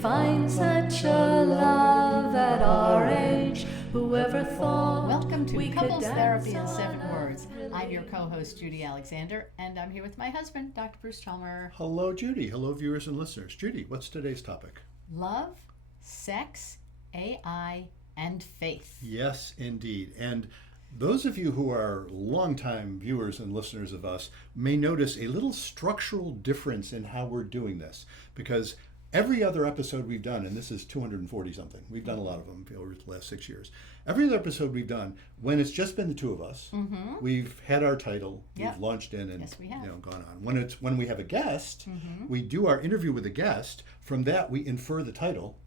find such a love at our age. Whoever thought Welcome to we could Couples Therapy in dance 7 on a Words. I'm your really- co-host, Judy Alexander, and I'm here with my husband, Dr. Bruce Chalmer. Hello, Judy. Hello, viewers and listeners. Judy, what's today's topic? Love, sex, AI, and faith. Yes, indeed. And those of you who are longtime viewers and listeners of us may notice a little structural difference in how we're doing this, because every other episode we've done, and this is 240 something, we've done a lot of them over the last 6 years. Every other episode we've done, when it's just been the two of us, we've had our title, Yep. we've launched in and Yes, we have. gone on. When we have a guest, we do our interview with a guest. From that, we infer the title,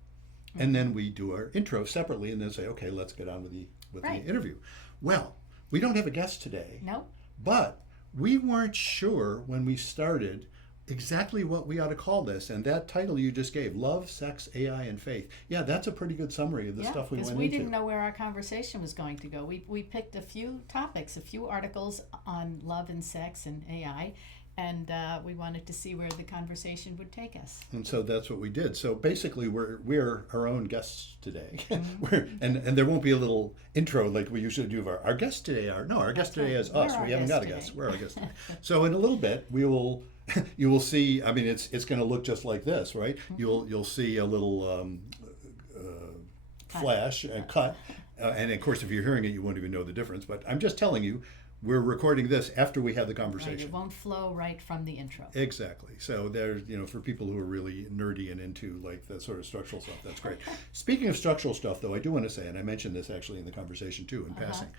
and then we do our intro separately, and then say, okay, let's get on with the Right. interview. Well, we don't have a guest today, No? but we weren't sure when we started exactly what we ought to call this, and that title you just gave, Love, Sex, AI, and Faith. Yeah, that's a pretty good summary of the stuff we because went we into. didn't know where our conversation was going to go. We picked a few topics, a few articles on love and sex and AI, and we wanted to see where the conversation would take us. And so that's what we did. So basically, we're our own guests today, and there won't be a little intro like we usually do of our guests today are. No, our guest today is We're us. our We haven't guest got a today. guest. We're our guest today. So in a little bit, you will see. I mean, it's going to look just like this, right? You'll see a little flash and cut, and of course, if you're hearing it, you won't even know the difference. But I'm just telling you. We're recording this after we have the Right, conversation. it won't flow right from the intro. Exactly. So there's, for people who are really nerdy and into like the sort of structural stuff, that's great. Speaking of structural stuff, though, I do want to say, and I mentioned this actually in the conversation too, in passing,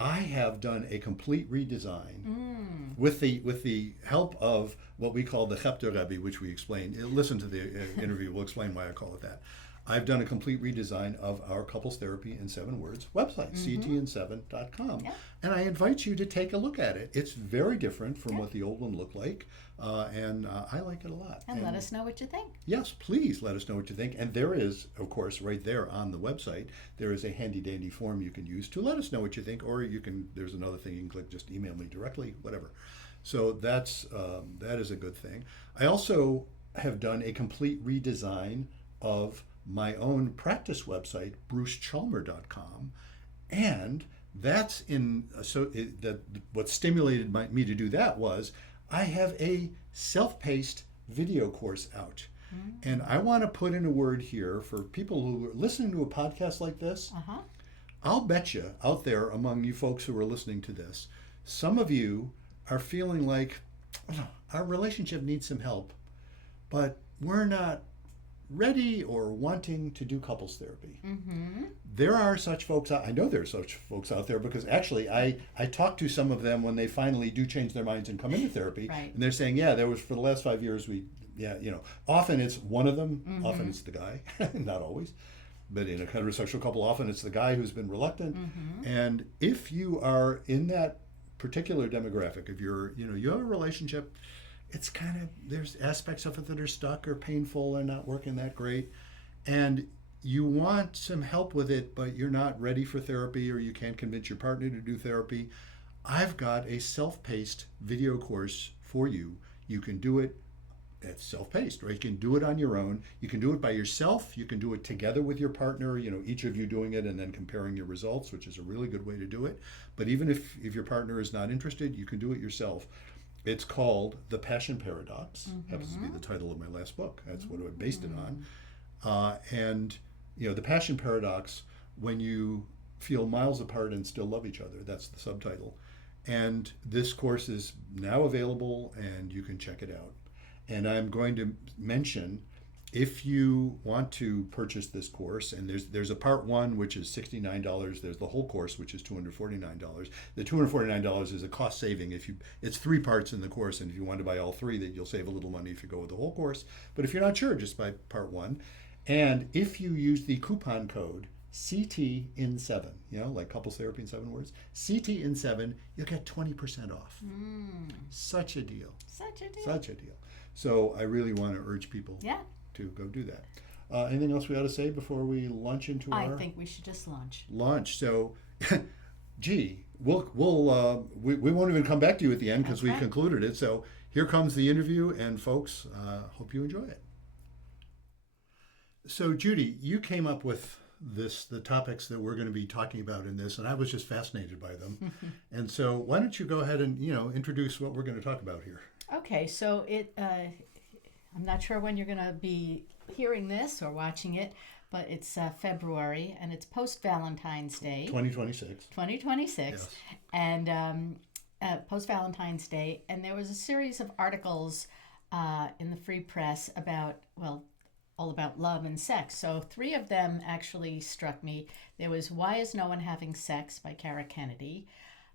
I have done a complete redesign with the help of what we call the Chepter Rebbe, which we explained. Listen to the interview. We'll explain why I call it that. I've done a complete redesign of our Couples Therapy in 7 Words website, ctn7.com. Yep. And I invite you to take a look at it. It's very different from what the old one looked like, and I like it a lot. And let us know what you think. Yes, please let us know what you think. And there is, of course, right there on the website, there is a handy dandy form you can use to let us know what you think, or there's another thing you can click, just email me directly, whatever. So that is a good thing. I also have done a complete redesign of my own practice website, brucechalmer.com, and that's what stimulated me to do that was I have a self-paced video course out. And I want to put in a word here for people who are listening to a podcast like this. I'll bet you out there among you folks who are listening to this, some of you are feeling like our relationship needs some help, but we're not ready or wanting to do couples therapy. There are such folks I know there are such folks out there, because actually I talk to some of them when they finally do change their minds and come into therapy. Right. And they're saying, there was, for the last 5 years, often it's one of them, often it's the guy, not always, but in a heterosexual couple, often it's the guy who's been reluctant. And if you are in that particular demographic, if you have a relationship, it's kind of, there's aspects of it that are stuck or painful or not working that great, and you want some help with it, but you're not ready for therapy, or you can't convince your partner to do therapy. I've got a self-paced video course for you. You can do it, it's self-paced, right? You can do it on your own. You can do it by yourself. You can do it together with your partner, each of you doing it and then comparing your results, which is a really good way to do it. But even if your partner is not interested, you can do it yourself. It's called The Passion Paradox. Happens to be the title of my last book. That's what I based it on. And The Passion Paradox, when you feel miles apart and still love each other, that's the subtitle. And this course is now available, and you can check it out. And I'm going to mention, if you want to purchase this course, and there's a part 1, which is $69. There's the whole course, which is $249. The $249 is a cost saving. It's 3 parts in the course, and if you want to buy all 3, that you'll save a little money if you go with the whole course. But if you're not sure, just buy part 1. And if you use the coupon code CTIN7, like Couples Therapy in 7 Words, CTIN7, you'll get 20% off. Such a deal. Such a deal. So I really want to urge people to go do that. Anything else we ought to say before we launch into I think we should just launch. So, we won't even come back to you at the end because we concluded it. So here comes the interview, and folks, hope you enjoy it. So Judy, you came up with the topics that we're going to be talking about in this, and I was just fascinated by them. And so why don't you go ahead and, introduce what we're going to talk about here? Okay, so I'm not sure when you're going to be hearing this or watching it, but it's February, and it's post-Valentine's Day. 2026. 2026. Yes. And post-Valentine's Day, and there was a series of articles in the Free Press all about love and sex. So 3 of them actually struck me. There was Why Is No One Having Sex by Kara Kennedy,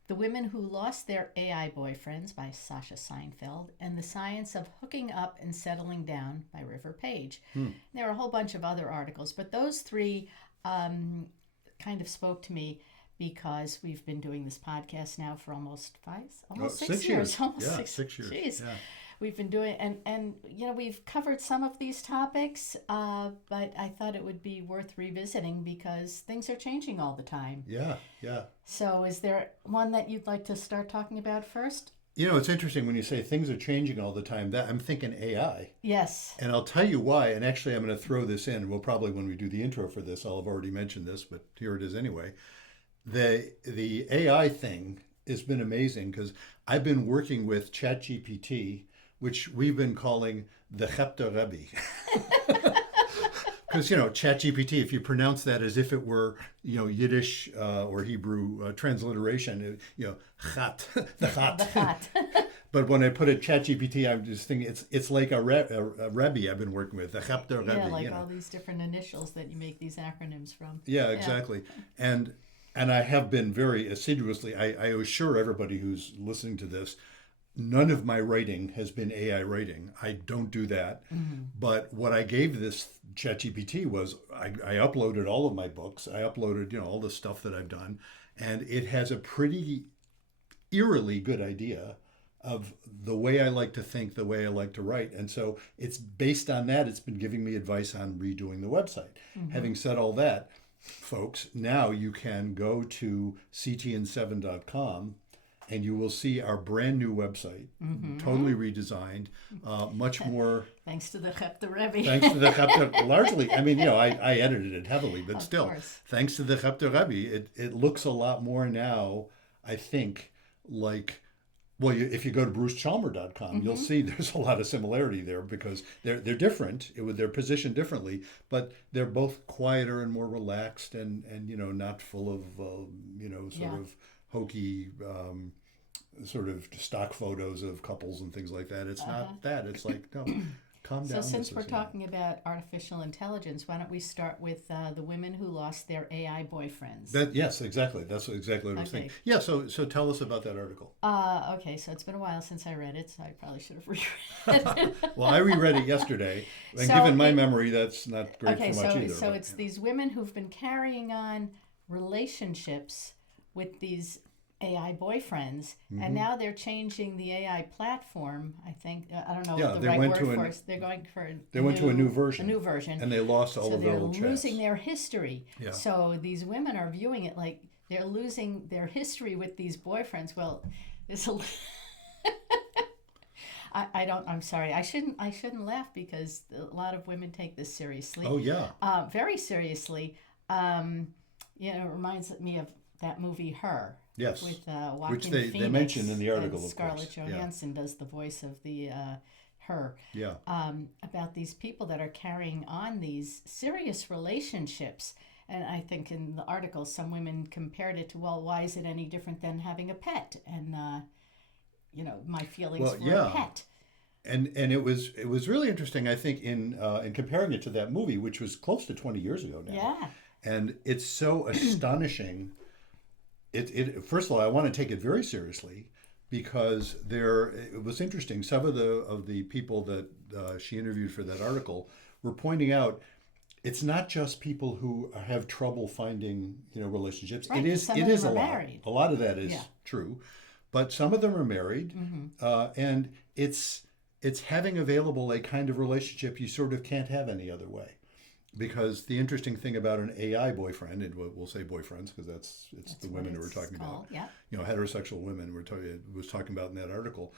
The Women Who Lost Their AI Boyfriends by Sasha Seinfeld, and The Science of Hooking Up and Settling Down by River Page. There were a whole bunch of other articles, but those 3 kind of spoke to me because we've been doing this podcast now for almost 6 years. Almost 6 years. Jeez. Yeah. We've been doing, and we've covered some of these topics, but I thought it would be worth revisiting because things are changing all the time. Yeah. So is there one that you'd like to start talking about first? It's interesting when you say things are changing all the time. That I'm thinking AI. Yes. And I'll tell you why. And actually, I'm going to throw this in. We'll probably, when we do the intro for this, I'll have already mentioned this, but here it is anyway. The AI thing has been amazing because I've been working with ChatGPT, which we've been calling the Chepter Rebbe. Because, ChatGPT, if you pronounce that as if it were, Yiddish or Hebrew transliteration, chat, the chat. The chat. But when I put it ChatGPT, I'm just thinking it's like a Rebbe I've been working with, the Chepter Rebbe. Yeah, like all these different initials that you make these acronyms from. Yeah, exactly. And I have been very assiduously, I assure everybody who's listening to this, none of my writing has been AI writing. I don't do that. Mm-hmm. But what I gave this ChatGPT was I uploaded all of my books. I uploaded, all the stuff that I've done. And it has a pretty eerily good idea of the way I like to think, the way I like to write. And so it's based on that. It's been giving me advice on redoing the website. Mm-hmm. Having said all that, folks, now you can go to ctn7.com and you will see our brand new website, totally redesigned, much more. Thanks to the Chepter Rebbe. Thanks to the Chepter, largely. I mean, I edited it heavily, but still, thanks to the Chepter Rebbe, it looks a lot more now, I think, like, if you go to brucechalmer.com, you'll see there's a lot of similarity there because they're different, they're positioned differently, but they're both quieter and more relaxed and not full of, sort of hokey, sort of stock photos of couples and things like that. It's not that. It's like, no, calm down. So since we're talking about artificial intelligence, why don't we start with the women who lost their AI boyfriends? Yes, exactly. That's exactly what I was thinking. Yeah, so tell us about that article. Okay, so it's been a while since I read it, so I probably should have reread it. Well, I reread it yesterday, and given my memory, that's not great for much either. So it's these women who've been carrying on relationships with these AI boyfriends, and now they're changing the AI platform. I think I don't know what the right word for it. They're going for went to a new version. A new version, and they lost all of their old chats. They're losing their history. Yeah. So these women are viewing it like they're losing their history with these boyfriends. Well, there's a. I'm sorry. I shouldn't laugh because a lot of women take this seriously. Oh yeah. Very seriously. It reminds me of that movie Her. Yes. With Joaquin which they Phoenix, mentioned in the article. And Scarlett Johansson does the voice of the Her. Yeah. About these people that are carrying on these serious relationships. And I think in the article, some women compared it to, well, why is it any different than having a pet? And, my feelings for a pet. And it was really interesting, I think, in comparing it to that movie, which was close to 20 years ago now. Yeah. And it's so astonishing. It first of all, I want to take it very seriously because it was interesting. Some of the people that she interviewed for that article were pointing out it's not just people who have trouble finding relationships. Right, it is a lot. Married. A lot of that is true, but some of them are married, and it's having available a kind of relationship you sort of can't have any other way. Because the interesting thing about an AI boyfriend, and we'll say boyfriends because it's the women who we're talking about, heterosexual women was talking about in that article,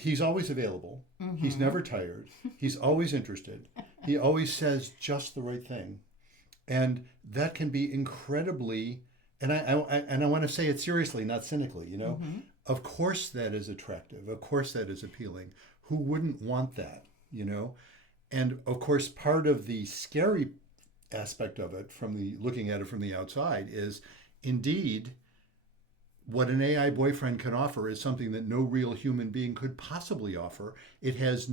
he's always available. He's never tired. He's always interested. He always says just the right thing. And that can be incredibly, and I want to say it seriously, not cynically, you know. Of course that is attractive. Of course that is appealing. Who wouldn't want that, you know? And of course, part of the scary aspect of it, from the looking at it from the outside, is indeed what an AI boyfriend can offer is something that no real human being could possibly offer. It has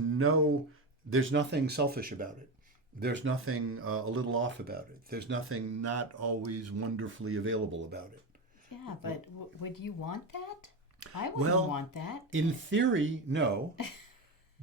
there's nothing selfish about it. There's nothing a little off about it. There's nothing not always wonderfully available about it. Yeah, but would you want that? I wouldn't want that. In theory, no.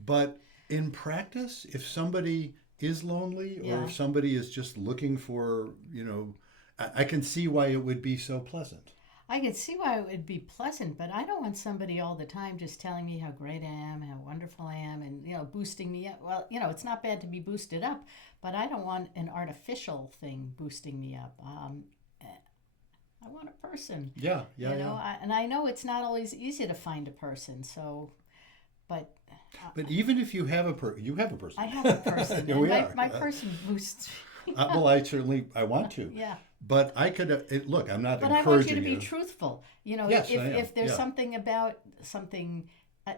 But in practice, if somebody is lonely or if somebody is just looking for, you know, I can see why it would be so pleasant. I can see why it would be pleasant, but I don't want somebody all the time just telling me how great I am, how wonderful I am, and, you know, boosting me up. Well, you know, it's not bad to be boosted up, but I don't want an artificial thing boosting me up. I want a person. Yeah. You know, and I know it's not always easy to find a person, so, but even if you have a person. You have a person. I have a person. Here we and are. My person boosts me. Well, I want to. Yeah. But I could look. I'm not But encouraging I want you to be truthful. You know, Yes, if there's something about something,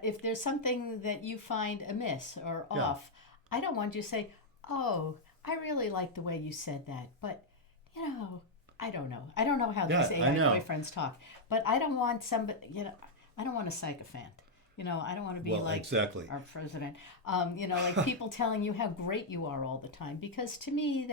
if there's something that you find amiss or off, I don't want you to say, "Oh, I really like the way you said that," but you know, I don't know. I don't know how these AI boyfriends talk, but I don't want somebody. You know, I don't want a sycophant. You know, I don't want to be like our president. You know, like people telling you how great you are all the time, because to me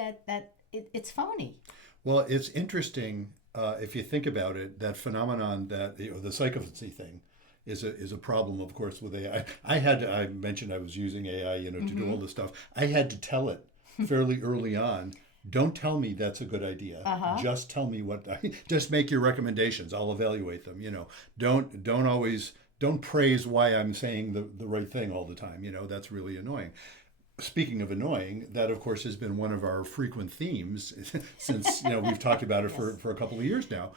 it's phony. Well, it's interesting if you think about it. That phenomenon, that the psychophancy thing, is a problem, of course, with AI. I mentioned I was using AI, you know, to do all this stuff. I had to tell it fairly early on. Don't tell me that's a good idea. Just tell me just make your recommendations. I'll evaluate them. You know, don't praise why I'm saying the right thing all the time. You know, that's really annoying. Speaking of annoying, that of course has been one of our frequent themes since, you know, we've talked about it for a couple of years now.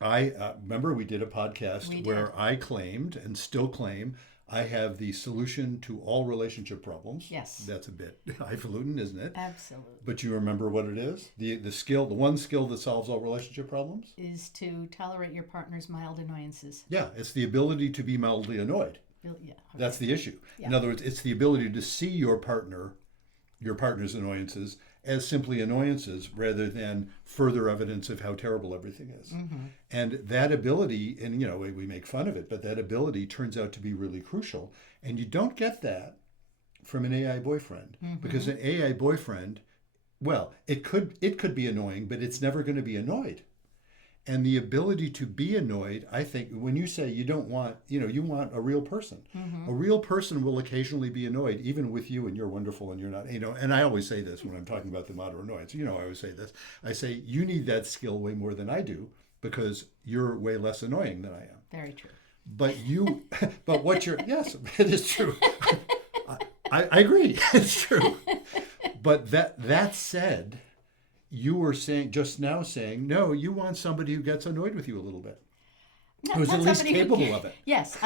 I remember we did a podcast where I claimed and still claim I have the solution to all relationship problems. Yes. That's a bit highfalutin, isn't it? Absolutely. But you remember what it is? The one skill that solves all relationship problems? Is to tolerate your partner's mild annoyances. Yeah, it's the ability to be mildly annoyed. Yeah. Okay. That's the issue. Yeah. In other words, it's the ability to see your partner's annoyances as simply annoyances rather than further evidence of how terrible everything is. And that ability, and, you know, we make fun of it, but that ability turns out to be really crucial. And you don't get that from an AI boyfriend, because an AI boyfriend, well, it could be annoying, but it's never going to be annoyed. And the ability to be annoyed, I think, when you say you don't want, you know, you want a real person. A real person will occasionally be annoyed, even with you, and you're wonderful and you're not, you know. And I always say this when I'm talking about the moderate annoyance. You know, I always say this. I say, you need that skill way more than I do, because you're way less annoying than I am. Very true. Yes, it is true. I agree. It's true. But that said, you were just now saying, no, you want somebody who gets annoyed with you a little bit. Who's at least capable of it. Yes.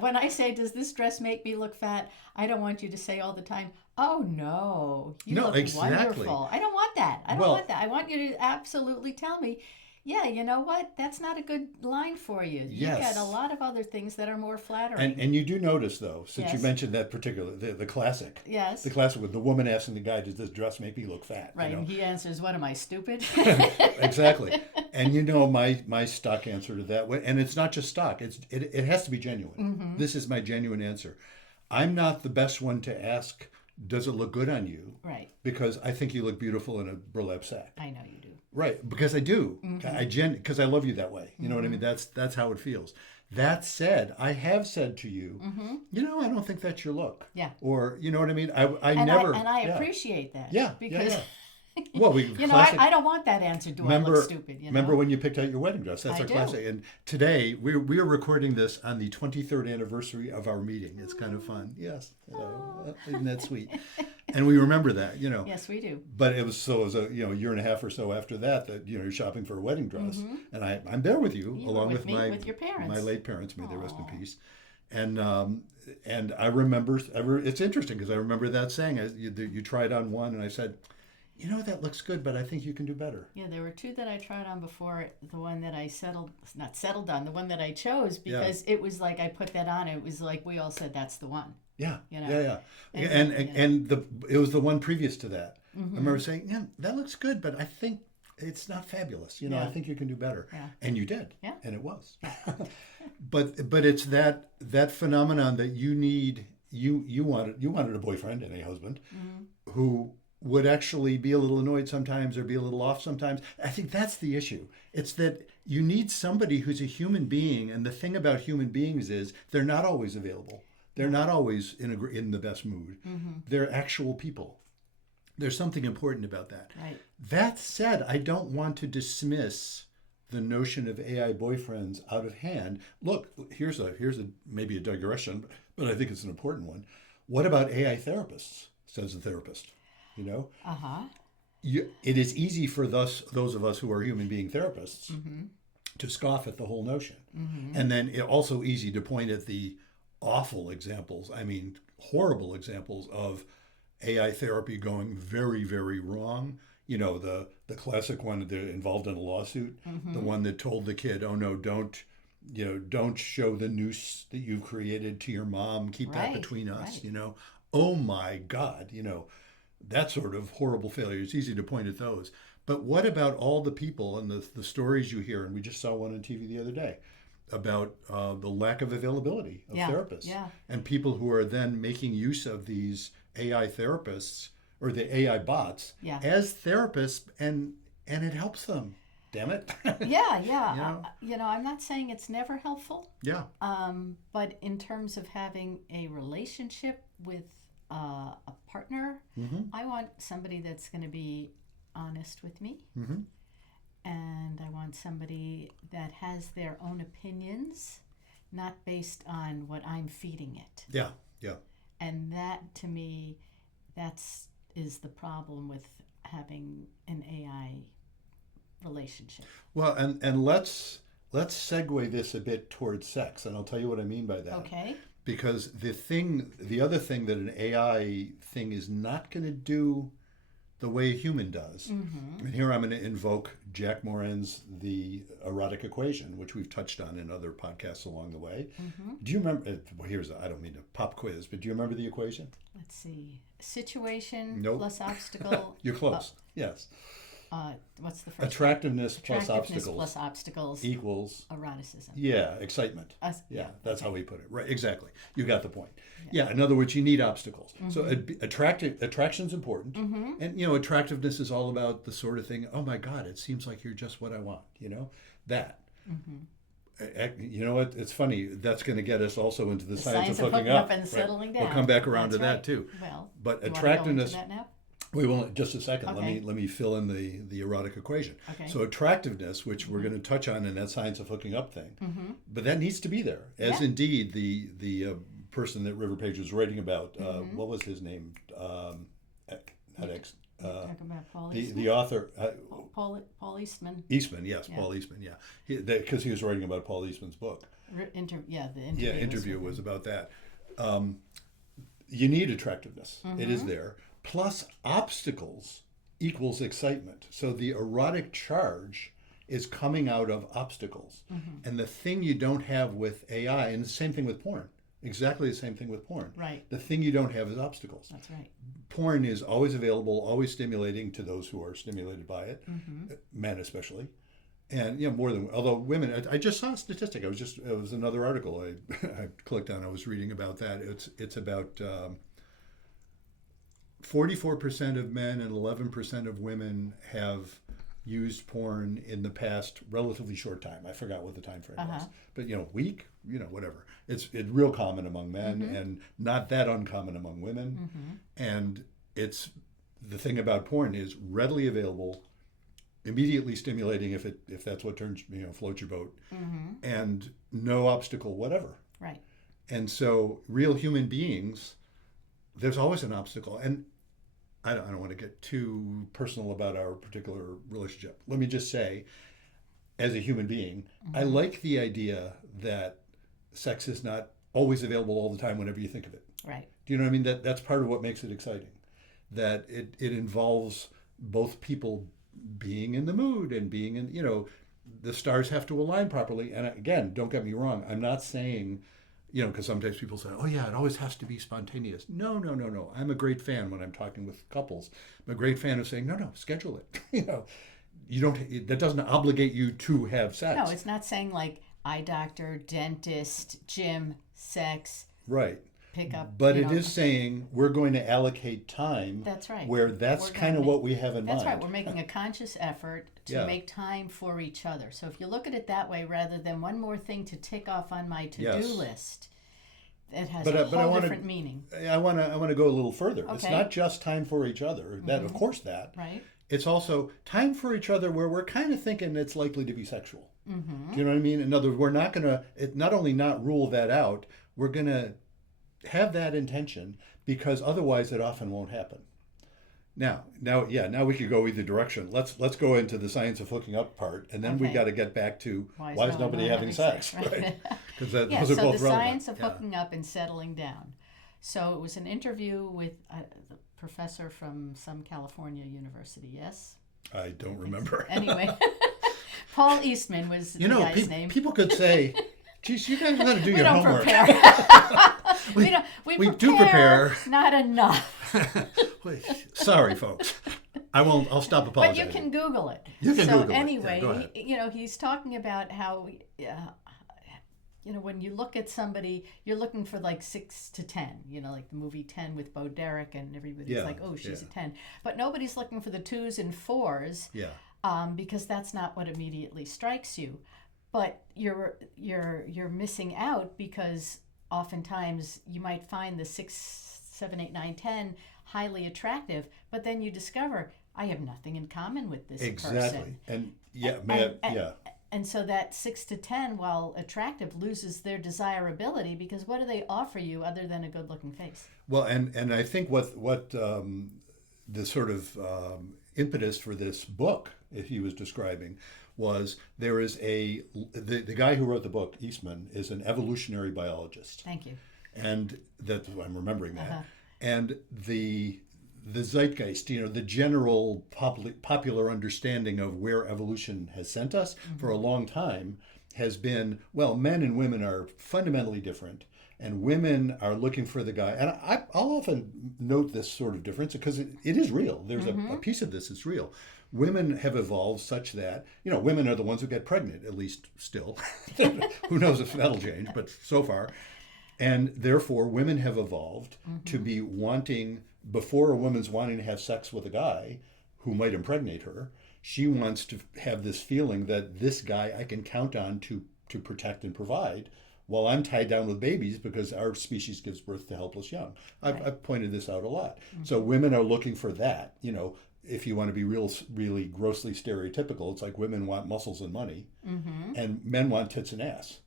When I say, does this dress make me look fat? I don't want you to say all the time, oh, no, you look wonderful. I don't want that. I want you to absolutely tell me, yeah, you know what? That's not a good line for you. You've got a lot of other things that are more flattering. And you do notice, though, since you mentioned that particular, the classic. Yes. The classic with the woman asking the guy, does this dress make me look fat? Right, You know? and he answers, what, am I stupid? Exactly. And you know my stock answer to that, and it's not just stock, it has to be genuine. This is my genuine answer. I'm not the best one to ask, does it look good on you? Right. Because I think you look beautiful in a burlap sack. I know you do. Right, because I do. Because I love you that way. You know what I mean? That's how it feels. That said, I have said to you, you know, I don't think that's your look. Yeah. Or, you know what I mean? I appreciate that. Yeah. Because Well, I don't want that answer. Do I look stupid? You know? Remember when you picked out your wedding dress? That's I our do. classic. And today we are recording this on the 23rd anniversary of our meeting. It's kind of fun. Yes, isn't that sweet? And we remember that, you know. Yes, we do. But it was a year and a half or so after that you're shopping for a wedding dress, and I'm there with you along with your parents. my late parents. May they rest in peace. And and I remember, it's interesting because I remember that saying, you tried on one, and I said, that looks good, but I think you can do better. Yeah, there were two that I tried on before. The one that I not settled on, the one that I chose, because it was like I put that on. It was like we all said that's the one. Yeah, You know? yeah. And it was the one previous to that. I remember saying, yeah, that looks good, but I think it's not fabulous. I think you can do better. Yeah. And you did. Yeah. And it was. but it's that phenomenon that you need. You wanted a boyfriend and a husband who would actually be a little annoyed sometimes or be a little off sometimes. I think that's the issue. It's that you need somebody who's a human being, and the thing about human beings is they're not always available. They're not always in the best mood. They're actual people. There's something important about that. Right. That said, I don't want to dismiss the notion of AI boyfriends out of hand. Look, here's maybe a digression, but I think it's an important one. What about AI therapists? Says the therapist. It is easy for those of us who are human being therapists to scoff at the whole notion. And then it's also easy to point at the awful examples, horrible examples of AI therapy going very, very wrong. The classic one that involved in a lawsuit, the one that told the kid, oh no, don't show the noose that you've created to your mom, keep that between us, Oh my God, that sort of horrible failure. It's easy to point at those. But what about all the people and the stories you hear? And we just saw one on TV the other day about the lack of availability of therapists. Yeah. And people who are then making use of these AI therapists or the AI bots as therapists, and it helps them. Damn it. Yeah. I'm not saying it's never helpful. Yeah. But in terms of having a relationship with a partner, I want somebody that's going to be honest with me. And I want somebody that has their own opinions, not based on what I'm feeding it. Yeah. And that, to me, is the problem with having an AI relationship. Well, and let's segue this a bit towards sex, and I'll tell you what I mean by that. Okay. Because the other thing that an AI thing is not going to do the way a human does. And here I'm going to invoke Jack Moran's The Erotic Equation, which we've touched on in other podcasts along the way. Do you remember, I don't mean a pop quiz, but do you remember the equation? Let's see. Situation Nope. plus obstacle. You're close. Yes. What's the first? Attractiveness plus obstacles. Plus obstacles equals eroticism. Yeah, excitement. Yeah, that's how we put it. Right, exactly. You got the point. Yeah, in other words, you need obstacles. So attraction's important. And, attractiveness is all about the sort of thing, oh my God, it seems like you're just what I want, that. You know what? It's funny. That's going to get us also into the science of hooking up and settling down. We'll come back around to that too. Well, but you attractiveness. Want to go into that now? We won't. Just a second. Okay. Let me fill in the erotic equation. Okay. So attractiveness, which we're going to touch on in that science of hooking up thing, but that needs to be there, as indeed the person that River Page was writing about. What was his name? Not X. Talking about Paul Eastman? The author. Paul Eastman. Eastman, yes, yeah. Paul Eastman, yeah, because he was writing about Paul Eastman's book. The interview was about that. You need attractiveness; it is there. Plus, obstacles equals excitement. So the erotic charge is coming out of obstacles, and the thing you don't have with AI, and the same thing with porn. Exactly the same thing with porn. Right. The thing you don't have is obstacles. That's right. Porn is always available, always stimulating to those who are stimulated by it, men especially, and more than, although women. I just saw a statistic. It was another article I clicked on. I was reading about that. It's about 44% of men and 11% of women have used porn in the past relatively short time. I forgot what the time frame was, but week, whatever. It's real common among men and not that uncommon among women. And it's the thing about porn is readily available, immediately stimulating if that's what turns floats your boat, and no obstacle whatever. Right. And so real human beings, there's always an obstacle. And I don't want to get too personal about our particular relationship. Let me just say, as a human being, I like the idea that sex is not always available all the time whenever you think of it. Right. Do you know what I mean? That's part of what makes it exciting. That it involves both people being in the mood and being in, the stars have to align properly. And again, don't get me wrong, I'm not saying, because sometimes people say, oh yeah, it always has to be spontaneous. No. I'm a great fan when I'm talking with couples. I'm a great fan of saying, no, schedule it. That doesn't obligate you to have sex. No, it's not saying like eye doctor, dentist, gym, sex. Right. Pick up. But it is saying we're going to allocate time. That's right. Where that's kind of what we have in mind. That's right. We're making a conscious effort to make time for each other. So if you look at it that way, rather than one more thing to tick off on my to-do list, it has a whole different meaning. I want to go a little further. Okay. It's not just time for each other. That of course that. Right. It's also time for each other where we're kind of thinking it's likely to be sexual. Do you know what I mean? In other words, we're not going to not only not rule that out, we're going to have that intention, because otherwise it often won't happen. Now we could go either direction. Let's go into the science of hooking up part, and then we got to get back to why is nobody having sex, right? Because those are both relevant. So the science of hooking up and settling down. So it was an interview with the professor from some California university. Yes. I don't remember. Anyway, Paul Eastman was the guy's name. People could say, "Geez, you guys got to do your homework." we do prepare, not enough. Sorry, folks. I'll stop apologizing. But you can Google it. You can Google it. Anyway, he's talking about how, when you look at somebody, you're looking for like 6 to 10. Like the movie 10 with Bo Derek, and everybody's like, oh, she's a 10. But nobody's looking for the 2s and 4s. Yeah. Because that's not what immediately strikes you. But you're missing out, because oftentimes you might find the 6, 7, 8, 9, 10 highly attractive, but then you discover I have nothing in common with this person. And and so that 6 to 10, while attractive, loses their desirability, because what do they offer you other than a good-looking face? Well, and I think what the sort of impetus for this book, if he was describing, was there is the guy who wrote the book, Eastman, is an evolutionary biologist. Thank you. And I'm remembering that. And the zeitgeist, the general popular understanding of where evolution has sent us for a long time has been, well, men and women are fundamentally different, and women are looking for the guy. And I'll often note this sort of difference because it is real. There's a piece of this that's real. Women have evolved such that, women are the ones who get pregnant, at least still. Who knows if that'll change, but so far. And therefore, women have evolved to be wanting, before a woman's wanting to have sex with a guy who might impregnate her, she wants to have this feeling that this guy I can count on to protect and provide while I'm tied down with babies, because our species gives birth to helpless young. I've pointed this out a lot. So women are looking for that, if you want to be really grossly stereotypical, it's like women want muscles and money, and men want tits and ass.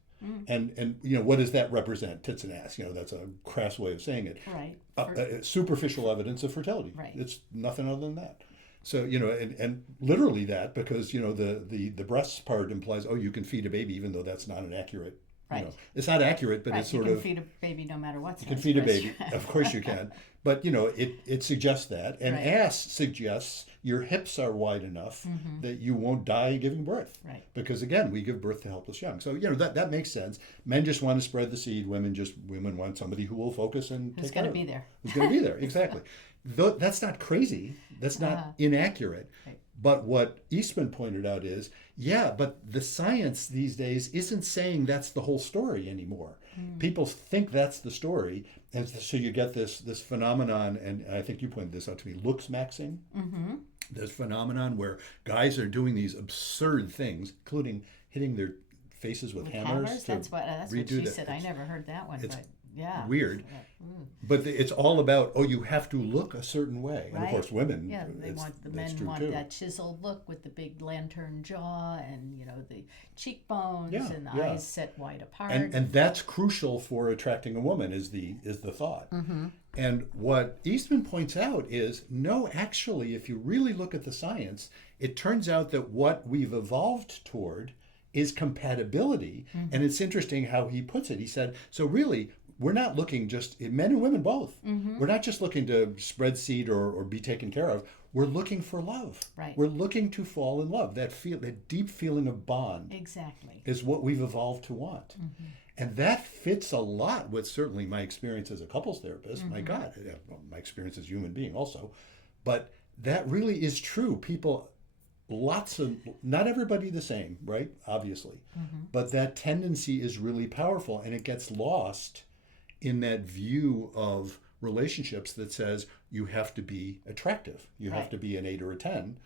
And what does that represent? Tits and ass. That's a crass way of saying it. Right. Superficial evidence of fertility. Right. It's nothing other than that. So and literally that, because the breasts part implies, oh, you can feed a baby, even though that's not an accurate. Right. It's not accurate, but it's sort of. You can feed a baby no matter what. You can feed a baby, of course you can. But it suggests that, and ass suggests your hips are wide enough that you won't die giving birth. Right. Because again, we give birth to helpless young. So that makes sense. Men just want to spread the seed. Women want somebody who will focus and who's take care of them. Who's going to be there? Exactly. That's not crazy. That's not inaccurate. Right. But what Eastman pointed out is, but the science these days isn't saying that's the whole story anymore. People think that's the story, and so you get this phenomenon, and I think you pointed this out to me, looks maxing. This phenomenon where guys are doing these absurd things, including hitting their faces with hammers. That's what she said. I never heard that one, but yeah. Weird. But it's all about, you have to look a certain way. Right. And of course, women. Yeah, the men want that chiseled look with the big lantern jaw and, the cheekbones and the eyes set wide apart. And that's crucial for attracting a woman is the thought. And what Eastman points out is, no, actually, if you really look at the science, it turns out that what we've evolved toward is compatibility. And it's interesting how he puts it. He said, so really, we're not looking just, men and women both, we're not just looking to spread seed or be taken care of. We're looking for love. Right. We're looking to fall in love. That deep feeling of bond Exactly. is what we've evolved to want. And that fits a lot with certainly my experience as a couples therapist. My God, my experience as a human being also. But that really is true. People, not everybody the same, right? Obviously. But that tendency is really powerful, and it gets lost in that view of relationships that says you have to be attractive. You have to be an 8 or a 10.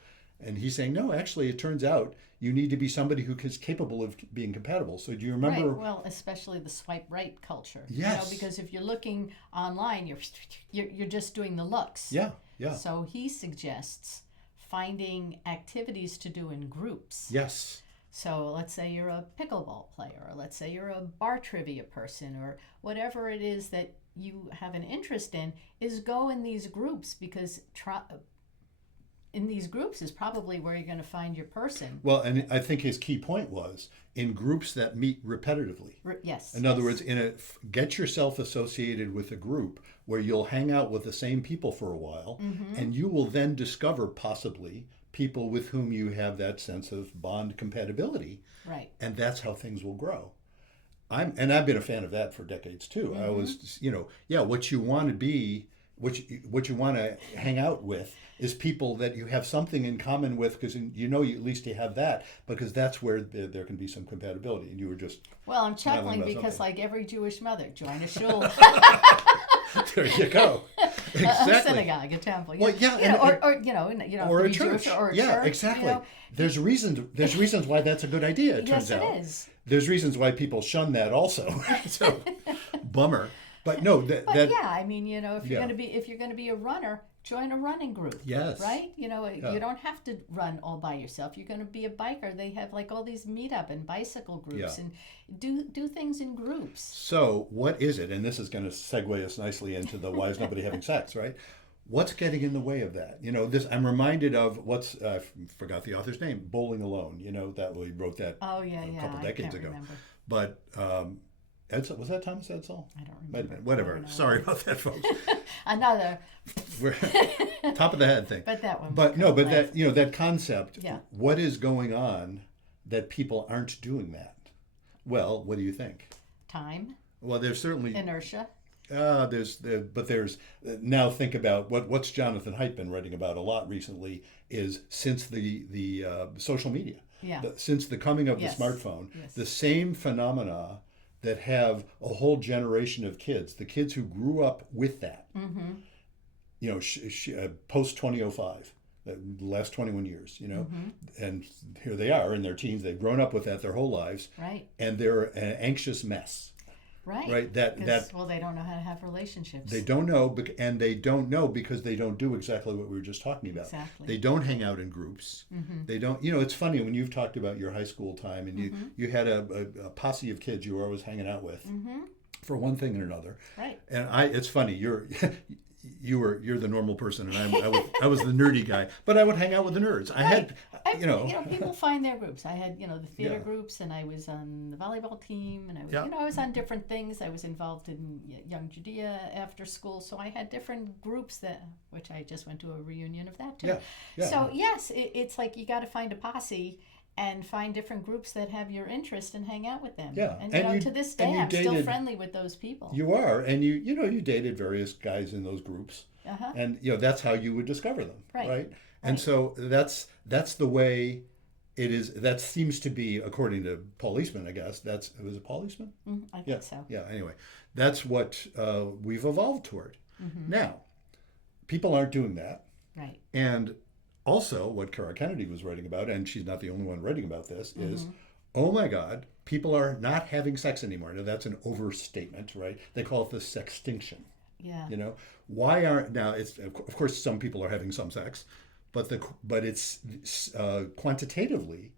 And he's saying, no, actually, it turns out you need to be somebody who is capable of being compatible. So do you remember? Right. Well, especially the swipe right culture. Yes. Because if you're looking online, you're just doing the looks. Yeah, yeah. So he suggests finding activities to do in groups. Yes. So let's say you're a pickleball player, or let's say you're a bar trivia person, or whatever it is that you have an interest in, is go in these groups, because in these groups is probably where you're going to find your person. Well, and I think his key point was in groups that meet repetitively. Yes. In other words, get yourself associated with a group where you'll hang out with the same people for a while, and you will then discover possibly people with whom you have that sense of bond compatibility. Right. And that's how things will grow. I've been a fan of that for decades too. I was, what you want to be, what you want to hang out with is people that you have something in common with, because you at least you have that, because that's where there can be some compatibility. And you were just well, I'm chuckling because like every Jewish mother, join a shul. There you go. Exactly. A synagogue, a temple. Well, yeah, or a church. Or a yeah, church, exactly. There's reasons why that's a good idea. It turns out. Yes, it is. There's reasons why people shun that also. So, bummer. But no, I mean, if you're gonna be a runner, join a running group. Yes. Right? You don't have to run all by yourself. You're going to be a biker. They have like all these meetup and bicycle groups, and do things in groups. So what is it? And this is going to segue us nicely into the why is nobody having sex, right? What's getting in the way of that? I'm reminded of I forgot the author's name, Bowling Alone. That we wrote that a couple decades ago. Remember. But was that Thomas Edsall? I don't remember. Might have been. Whatever. Sorry about that, folks. Another. We're top of the head thing. But that one. But no, but that that concept. Yeah. What is going on that people aren't doing that? Well, what do you think? Time. Well, there's certainly inertia. There's now think about what's Jonathan Haidt been writing about a lot recently is since the social media. Yeah. Since the coming of the smartphone, the same phenomena that have a whole generation of kids, the kids who grew up with that, post 2005, the last 21 years, and here they are in their teens. They've grown up with that their whole lives, right? And they're an anxious mess, right? That they don't know how to have relationships. They don't know, and they don't know because they don't do exactly what we were just talking about. Exactly. They don't hang out in groups. They don't. It's funny when you've talked about your high school time and you had a posse of kids you were always hanging out with for one thing and another. Right. And it's funny you're the normal person, and I was the nerdy guy, but I would hang out with the nerds. People find their groups. I had the theater groups, and I was on the volleyball team, and I was I was on different things. I was involved in Young Judea after school, so I had different groups which I just went to a reunion of that too. Yeah. So yes, it's like you got to find a posse and find different groups that have your interest and hang out with them. Yeah. And to this day, I'm still friendly with those people. You are, and you dated various guys in those groups, and that's how you would discover them, right? And so that's the way it is. That seems to be, according to Paul Eastman, I guess. Was it Paul Eastman? I think so. Yeah. Anyway, that's what we've evolved toward. Now, people aren't doing that, right? And also, what Kara Kennedy was writing about, and she's not the only one writing about this, is, oh my God, people are not having sex anymore. Now, that's an overstatement, right? They call it the sextinction. Yeah. Why aren't, now, it's, of course, some people are having some sex, but it's quantitatively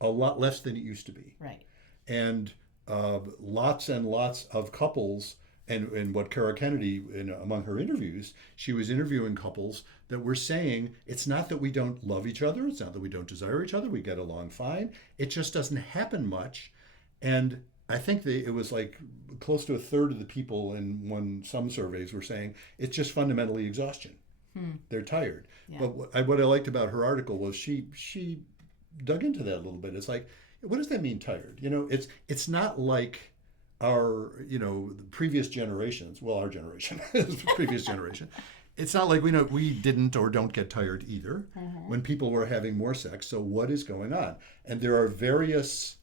a lot less than it used to be. Right. And lots and lots of couples And what Kara Kennedy, among her interviews, she was interviewing couples that were saying it's not that we don't love each other, it's not that we don't desire each other, we get along fine. It just doesn't happen much. And I think it was like close to a third of the people in some surveys were saying it's just fundamentally exhaustion. They're tired. Yeah. But what I liked about her article was she dug into that a little bit. It's like, what does that mean, tired? It's not like our the previous generations. Well, our generation, the previous generation. It's not like we didn't or don't get tired either when people were having more sex. So what is going on? And there are various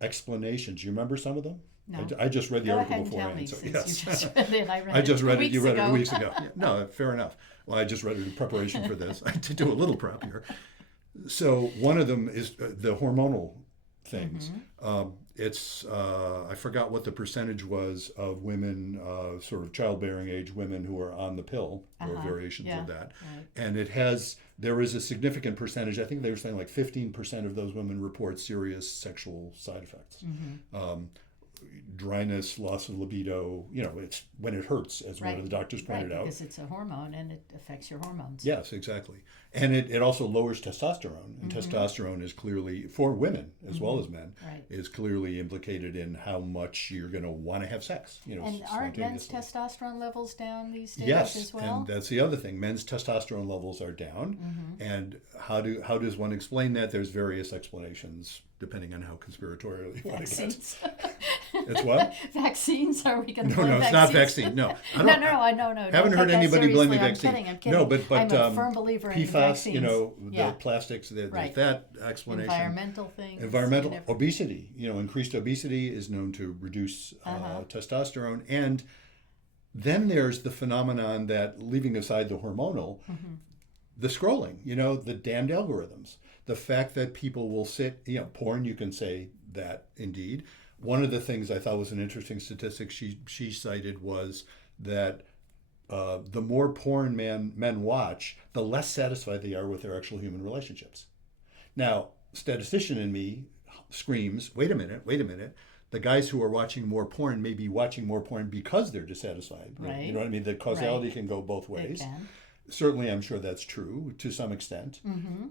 explanations. You remember some of them? No. I just read the Go article ahead and tell beforehand. me, So since yes, you just read it. I just read it. You read it weeks weeks ago. Yeah, no, fair enough. Well, I just read it in preparation for this. I did do a little prep here. So one of them is the hormonal things. It's I forgot what the percentage was of women, sort of childbearing age women who are on the pill or variations of that, and there is a significant percentage. I think they were saying like 15% of those women report serious sexual side effects. Dryness, loss of libido, it's when it hurts, as one of the doctors pointed out. Because it's a hormone and it affects your hormones. Yes, exactly. And it also lowers testosterone. And testosterone is clearly, for women as well as men, is clearly implicated in how much you're going to want to have sex. And aren't men's testosterone levels down these days as well? Yes, and that's the other thing. Men's testosterone levels are down. And how does one explain that? There's various explanations depending on how conspiratorially you want to get. It's what? Vaccines? Are we going to No, it's not vaccine. No, I know. Haven't heard anybody blame the vaccine. I'm kidding. No, but I'm a firm believer in PFAS, vaccines. The plastics, there's that explanation. Environmental things. Obesity. Increased obesity is known to reduce testosterone. And then there's the phenomenon that, leaving aside the hormonal, the scrolling, the damned algorithms. The fact that people will sit, porn, you can say that indeed. One of the things I thought was an interesting statistic she cited was that the more porn men watch, the less satisfied they are with their actual human relationships. Now, statistician in me screams, wait a minute. The guys who are watching more porn may be watching more porn because they're dissatisfied. Right. You know what I mean? The causality can go both ways. It can. Certainly, I'm sure that's true to some extent.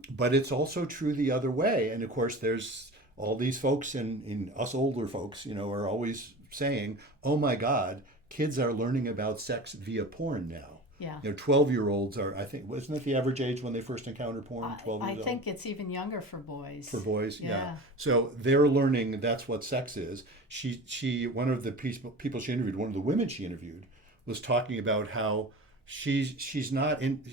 But it's also true the other way. And of course, there's all these folks in us older folks, are always saying, oh my God, kids are learning about sex via porn now. Yeah. 12-year-olds are, I think, wasn't it the average age when they first encounter porn? 12 years old? I think it's even younger for boys. For boys, yeah. So they're learning that's what sex is. One of the people she interviewed, one of the women she interviewed, was talking about how she's not in,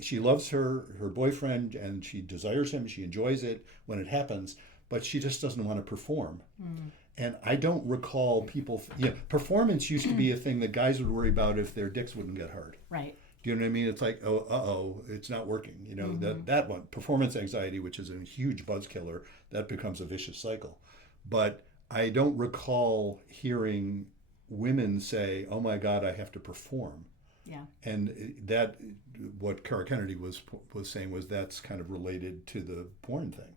she loves her boyfriend and she desires him, she enjoys it when it happens, but she just doesn't want to perform. And I don't recall people, performance used to be a thing that guys would worry about if their dicks wouldn't get hard. Right. Do you know what I mean? It's like, it's not working. That one, performance anxiety, which is a huge buzz killer, that becomes a vicious cycle. But I don't recall hearing women say, oh my God, I have to perform. Yeah. And that, what Kara Kennedy was saying was that's kind of related to the porn thing.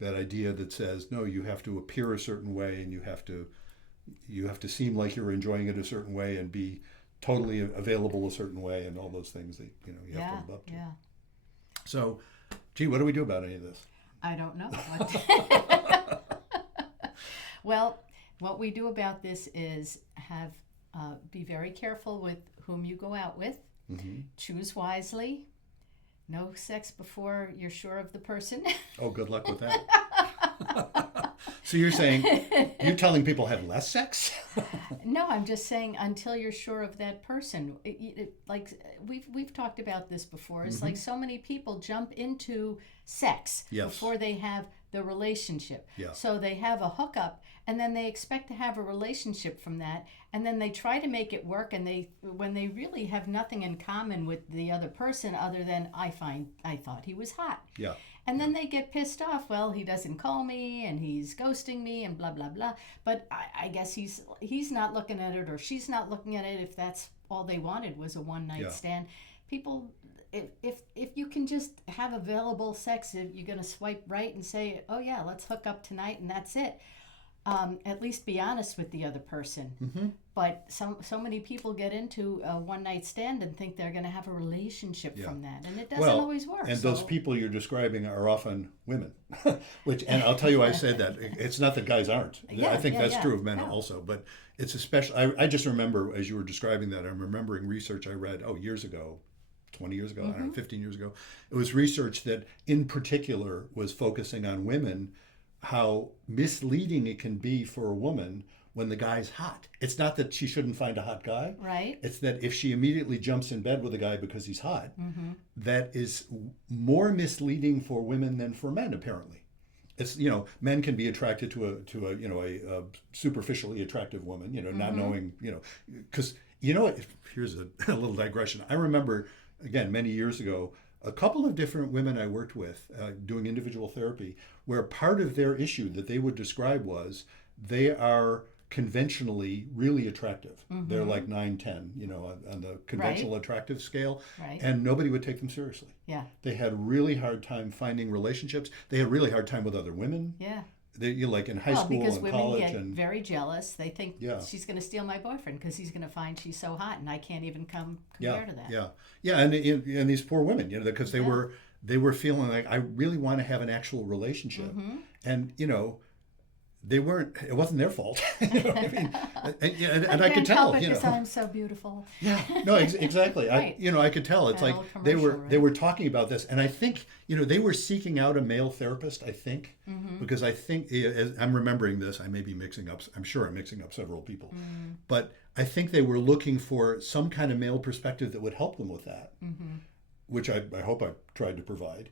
That idea that says, no, you have to appear a certain way and you have to seem like you're enjoying it a certain way and be totally available a certain way and all those things that, you have to live up to. Yeah. So, gee, what do we do about any of this? I don't know. Well, what we do about this is be very careful with whom you go out with. Choose wisely. No sex before you're sure of the person. Oh, good luck with that. So you're telling people have less sex? No, I'm just saying until you're sure of that person. Like we've talked about this before. It's like so many people jump into sex before they have the relationship. Yeah. So they have a hookup and then they expect to have a relationship from that, and then they try to make it work, and when they really have nothing in common with the other person other than I thought he was hot. Yeah. And then they get pissed off. Well, he doesn't call me and he's ghosting me and blah blah blah. But I guess he's not looking at it, or she's not looking at it, if that's all they wanted was a one night stand. People, if you can just have available sex, if you're going to swipe right and say, oh yeah, let's hook up tonight and that's it. at least be honest with the other person. But so many people get into a one-night stand and think they're going to have a relationship from that, and it doesn't always work. And those people you're describing are often women, and I'll tell you why I said that. It's not that guys aren't. I think that's true of men also, but it's especially. I just remember as you were describing that, I'm remembering research I read years ago. 20 years ago, I don't know, 15 years ago. It was research that in particular was focusing on women, how misleading it can be for a woman when the guy's hot. It's not that she shouldn't find a hot guy. Right. It's that if she immediately jumps in bed with a guy because he's hot, that is more misleading for women than for men, apparently. It's, men can be attracted to a superficially attractive woman, not knowing, because, here's a little digression. I remember, again, many years ago, a couple of different women I worked with doing individual therapy, where part of their issue that they would describe was they are conventionally really attractive. They're like 9, 10, on the conventional attractive scale, and nobody would take them seriously. Yeah. They had a really hard time finding relationships. They had a really hard time with other women. Yeah. They like in high school because and women college get and very jealous. They think she's going to steal my boyfriend because he's going to find she's so hot, and I can't even compare to that. And these poor women, because they were feeling like, I really want to have an actual relationship, and they weren't. It wasn't their fault. You know what I mean? And I could tell. Because I'm so beautiful. Yeah. No. Exactly. Right. I could tell. It's like they were talking about this, and I think they were seeking out a male therapist. I think because I think as I'm remembering this. I may be mixing up. I'm sure I'm mixing up several people, but I think they were looking for some kind of male perspective that would help them with that, which I hope I tried to provide.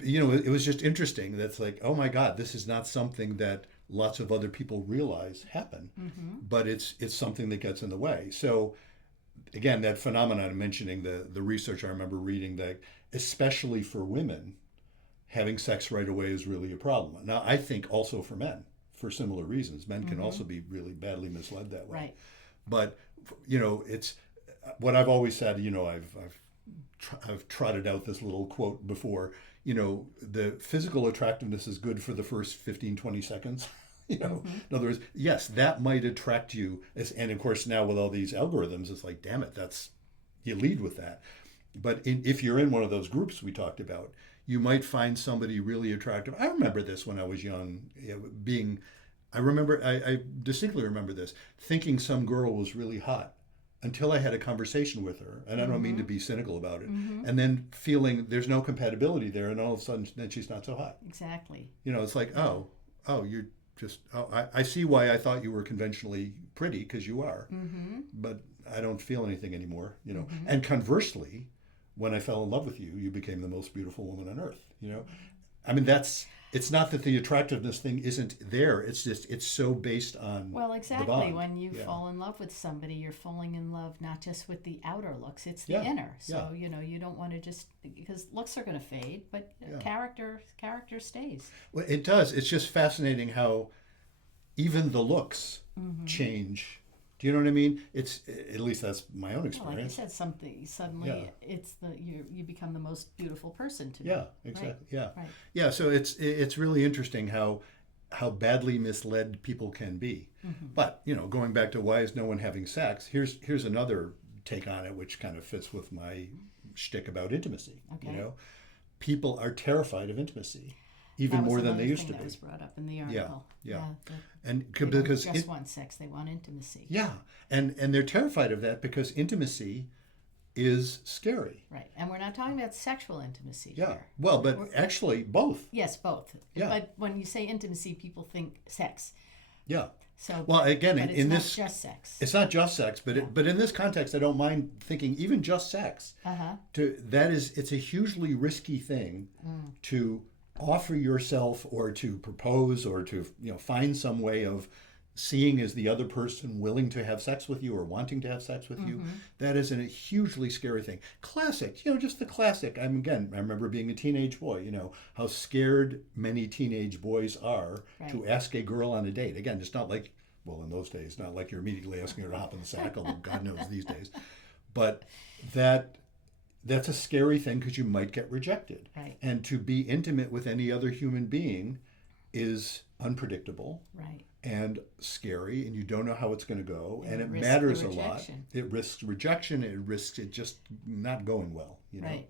It was just interesting. That's like, oh my God, this is not something that lots of other people realize happen, but it's something that gets in the way. So again, that phenomenon of mentioning the research, I remember reading that especially for women, having sex right away is really a problem. Now, I think also for men, for similar reasons. Men can also be really badly misled that way. Right. But, it's what I've always said, I've trotted out this little quote before, the physical attractiveness is good for the first 15, 20 seconds. In other words, yes, that might attract you. And of course, now with all these algorithms, it's like, damn it, you lead with that. But if you're in one of those groups we talked about, you might find somebody really attractive. I remember this when I was young, I distinctly remember this, thinking some girl was really hot until I had a conversation with her. And I don't mean to be cynical about it. And then feeling there's no compatibility there. And all of a sudden, then she's not so hot. Exactly. It's like, you're just, I see why I thought you were conventionally pretty, because you are. But I don't feel anything anymore, And conversely, when I fell in love with you, you became the most beautiful woman on earth, I mean, it's not that the attractiveness thing isn't there. It's just, it's so based on exactly. the bond. When you fall in love with somebody, you're falling in love not just with the outer looks, it's the inner. So, you don't want to just, because looks are going to fade, but character stays. Well, it does. It's just fascinating how even the looks change. Do you know what I mean? It's, at least that's my own experience. Like you said, something suddenly it's you become the most beautiful person to me. Yeah, exactly. Right. Yeah, right. Yeah. So it's really interesting how badly misled people can be. But going back to why is no one having sex? Here's another take on it, which kind of fits with my shtick about intimacy. Okay. People are terrified of intimacy. Even more than they used to be. That was brought up in the article. Yeah. And because they don't just want sex, they want intimacy. Yeah, and they're terrified of that because intimacy is scary. Right, and we're not talking about sexual intimacy Yeah, here. well, but actually both. Yes, both. Yeah. But when you say intimacy, people think sex. Yeah. So, well, again, but in it's this, not just sex. It's not just sex, but but in this context, I don't mind thinking even just sex. It's a hugely risky thing to offer yourself or to propose or to find some way of seeing is the other person willing to have sex with you or wanting to have sex with you. That is a hugely scary thing. Classic, just the classic. I remember being a teenage boy, how scared many teenage boys are to ask a girl on a date. Again, it's not like, well, in those days, not like you're immediately asking her to hop in the sack, although God knows these days. But that's a scary thing because you might get rejected. Right. And to be intimate with any other human being is unpredictable. Right. and scary, and you don't know how it's going to go, and it risks matters the a lot. rejection. It risks rejection. It risks it just not going well, you know. Right.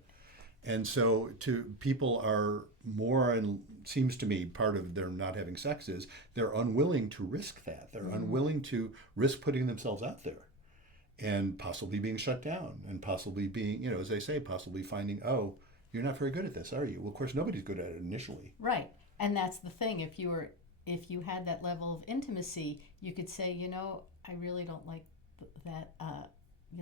And so, people are more, and seems to me, part of their not having sex is they're unwilling to risk that. They're unwilling to risk putting themselves out there, and possibly being shut down, and possibly being, as they say, possibly finding, oh, you're not very good at this, are you? Well, of course, nobody's good at it initially. Right. And that's the thing. If you had that level of intimacy, you could say, I really don't like that,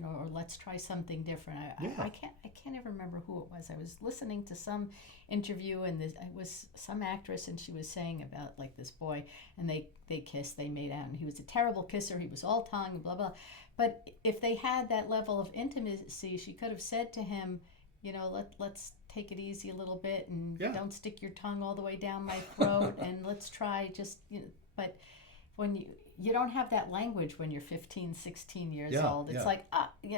or let's try something different. I can't ever remember who it was. I was listening to some interview, and it was some actress, and she was saying about like this boy, and they kissed, they made out, and he was a terrible kisser. He was all tongue, blah blah. But if they had that level of intimacy, she could have said to him, let's take it easy a little bit, and don't stick your tongue all the way down my throat, and let's try just, but when you don't have that language when you're 15, 16 years old. It's like,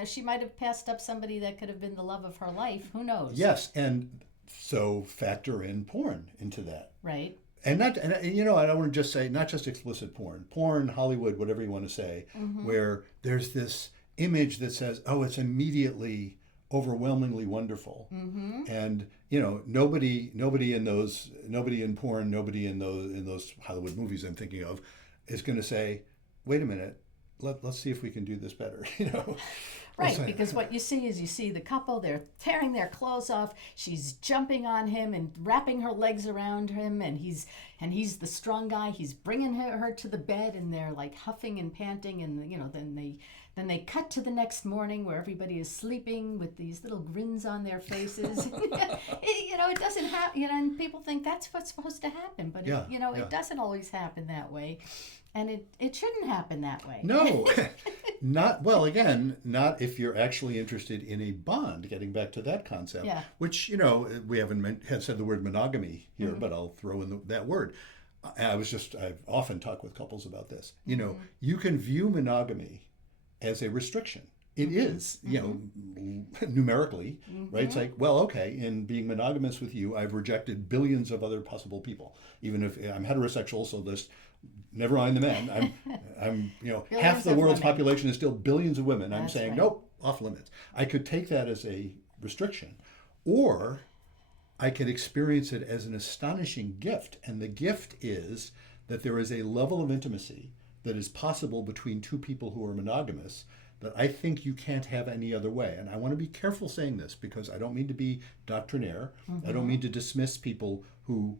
she might have passed up somebody that could have been the love of her life. Who knows? Yes, and so factor in porn into that. Right. And I don't want to just say, not just explicit porn, Hollywood, whatever you want to say, where there's this image that says, oh, it's immediately overwhelmingly wonderful, and nobody in porn, nobody in those Hollywood movies I'm thinking of, is going to say, wait a minute, let's see if we can do this better. Right, because what you see the couple, they're tearing their clothes off, she's jumping on him and wrapping her legs around him, and he's the strong guy, he's bringing her to the bed, and they're like huffing and panting, and then they cut to the next morning where everybody is sleeping with these little grins on their faces. It doesn't happen, and people think that's what's supposed to happen, but it doesn't always happen that way. And it shouldn't happen that way. No, not if you're actually interested in a bond, getting back to that concept, which, we haven't had said the word monogamy here, but I'll throw in that word. I've often talked with couples about this. You can view monogamy as a restriction. It is, numerically, right? It's like, well, okay, in being monogamous with you, I've rejected billions of other possible people. Even if I'm heterosexual, so this, never mind the men, I'm half the world's population is still billions of women. I'm saying, nope, off limits. I could take that as a restriction, or I could experience it as an astonishing gift. And the gift is that there is a level of intimacy that is possible between two people who are monogamous that I think you can't have any other way. And I want to be careful saying this, because I don't mean to be doctrinaire. I don't mean to dismiss people who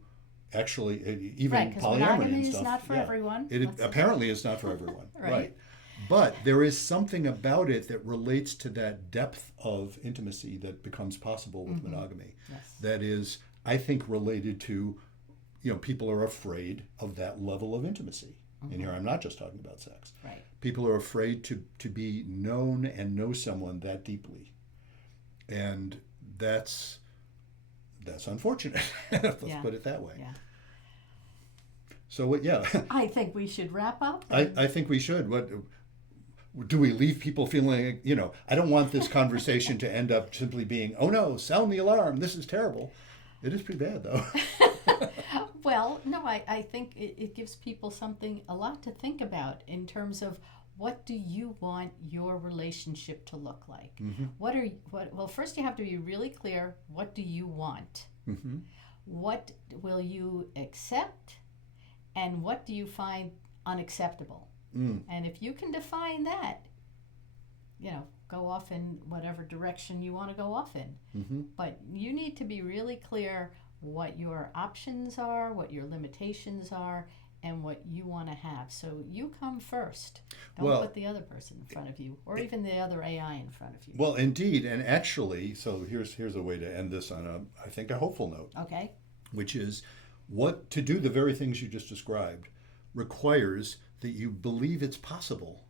actually, even polyamory and stuff. Is not for everyone. It apparently is not for everyone. Right. But there is something about it that relates to that depth of intimacy that becomes possible with monogamy. Yes. That is, I think, related to, people are afraid of that level of intimacy. And here I'm not just talking about sex. Right. People are afraid to be known and know someone that deeply. And that's unfortunate. Let's put it that way. Yeah. So I think we should wrap up. I think we should. What do we leave people feeling, I don't want this conversation to end up simply being, oh no, sound the alarm, this is terrible. It is pretty bad though. Well, no, I think it gives people a lot to think about in terms of, what do you want your relationship to look like? Well, first you have to be really clear, what do you want? What will you accept? And what do you find unacceptable? And if you can define that, go off in whatever direction you want to go off in. But you need to be really clear what your options are, what your limitations are, and what you want to have. So you come first. Don't put the other person in front of you, or even the other AI in front of you. Well, indeed, and actually, so here's a way to end this on I think a hopeful note. Okay. Which is, what to do the very things you just described requires that you believe it's possible.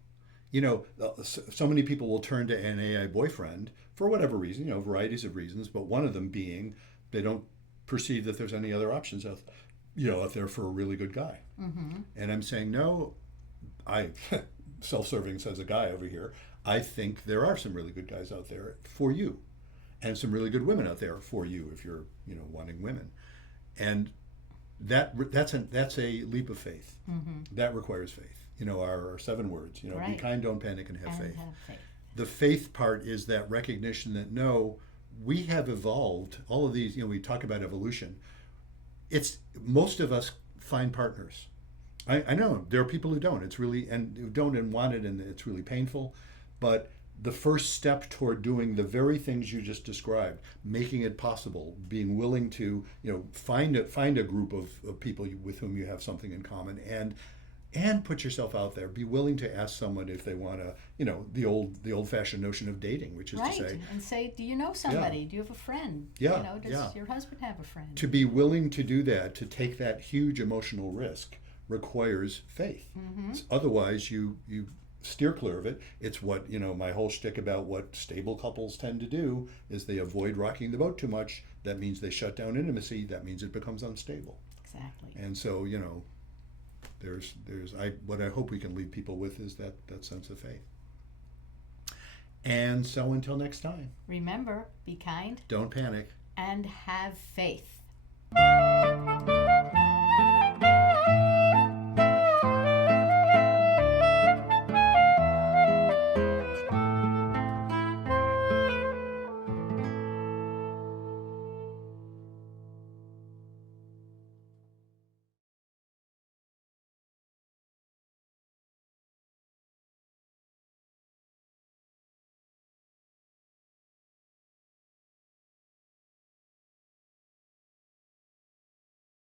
So many people will turn to an AI boyfriend for whatever reason, varieties of reasons, but one of them being they don't perceive that there's any other options out there for a really good guy. And I'm saying, no, I self-serving says a guy over here, I think there are some really good guys out there for you, and some really good women out there for you if you're wanting women. And that's a leap of faith. That requires faith. Our 7 words. Be Right. kind, don't panic, and have faith. Have faith. The faith part is that recognition that no, we have evolved. All of these, we talk about evolution. It's most of us find partners. I know there are people who don't. It's really and who don't and want it, and it's really painful. But the first step toward doing the very things you just described, making it possible, being willing to, find a group of people with whom you have something in common, and put yourself out there. Be willing to ask someone if they want to, the old-fashioned notion of dating, which is Right. to say, And say, do you know somebody? Do you have a friend? Yeah, Does your husband have a friend? to be willing to do that, to take that huge emotional risk, requires faith. Otherwise, you steer clear of it. It's what, my whole shtick about what stable couples tend to do is they avoid rocking the boat too much. That means they shut down intimacy. That means it becomes unstable. Exactly. And so, what I hope we can leave people with is that sense of faith. And so until next time, Remember, be kind don't panic. and have faith.